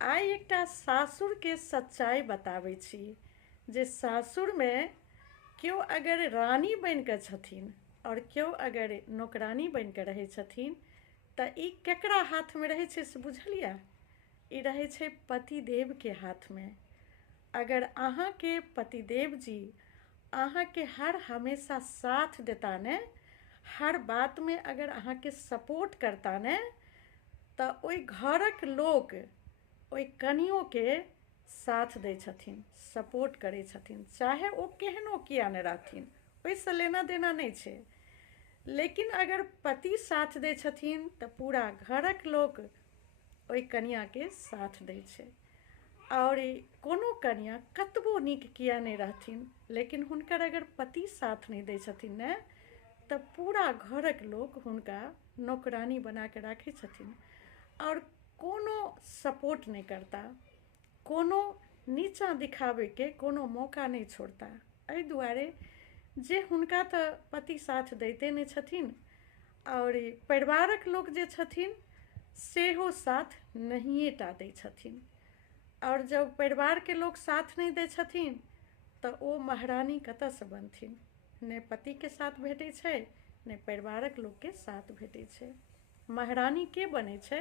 आइ एकटा सासुर के सच्चाई बताबै छी जे सासुर में केओ अगर रानी बन कऽ छथिन और केओ अगर नौकरानी बन कऽ रहै छथिन तऽ ई केकरा हाथ में रहै छै से बुझलियै? ई रहै छै पतिदेव के हाथ में। अगर अहाँ के पतिदेव जी अहाँ के हर हमेशा साथ देता ने, हर बात में अगर अहाँ के सपोर्ट करता ने, तऽ ओइ घरक लोक ओइ कनियो के साथ दै छथिन, सपोर्ट करै छथिन, चाहे ओ केहनो किया नहि रहथिन, ओहिसँ लेना देना नहीं छै। लेकिन अगर पति साथ दै छथिन तऽ पूरा घरक लोक ओइ कनिया के साथ दै छै। और कोनो कनिया कतबो नीक किया नहीं रहथिन, लेकिन हुनकर अगर पति साथ नहीं दै छथिन ने, तऽ पूरा घरक लोक हुनका नौकरानी बना के राखै छथिन और कोनो सपोर्ट नहीं करता, कोनो नीचा दिखावे के कोनो मौका नहीं छोड़ता। एहि दुआरे जे हुनका तऽ पति साथ दैते नहीं छथिन और परिवारक लोक जे छथिन सेहो साथ नहिए टा दै छथिन। और जब परिवार के लोग साथ नहीं दै छथिन तऽ ओ महारानी कतऽसँ बनथिन? ने पति के साथ भेटै छै, ने परिवारक लोग के साथ भेटै छै। महारानी के बनै छै?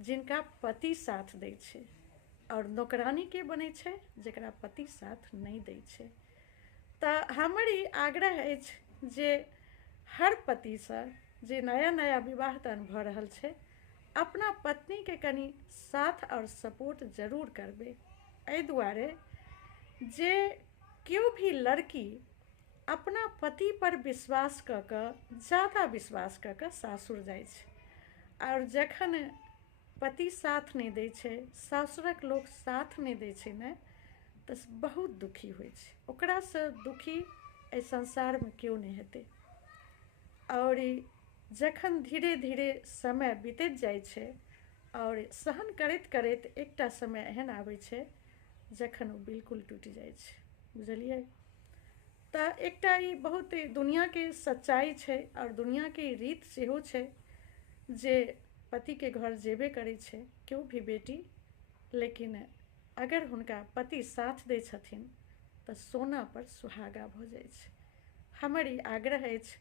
जिनका पति साथ दै छै। और नौकरानी के बनै छै? जेकरा पति साथ नहीं दै छै। तऽ हमर ई आग्रह अछि जे हर पतिसँ जे नया नया विवाह दान भऽ रहल छै, अपना पत्नी के कनि साथ और सपोर्ट जरूर करबै। एहि दुआरे जे केओ भी लड़की अपना पति पर विश्वास कऽ कऽ, ज़्यादा विश्वास कऽ कऽ सासुर जाइ छै और जखन पति साथ नहीं दै छै, सासुरक लोक साथ नहीं दै छै ने, तऽ बहुत दुखी होइ छै। ओकरासँ दुखी एहि संसार में केओ नहीं हेतै। और जखन धीरे धीरे समय बीतैत जाइ छै और सहन करैत करैत एकटा समय एहन आबै छै जखन ओ बिल्कुल टूटि जाइ छै, बुझलियै? तऽ एकटा ई बहुत दुनिया के सच्चाई छै और दुनिया के रीत सेहो छै जे पति के घर जेबे करै छै केओ भी बेटी, लेकिन अगर हुनका पति साथ दै छथिन तऽ सोना पर सुहागा भऽ जाइ छै। हमर ई आग्रह अछि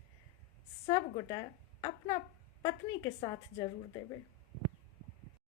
सब गोटा अपना पत्नी के साथ जरूर देबै।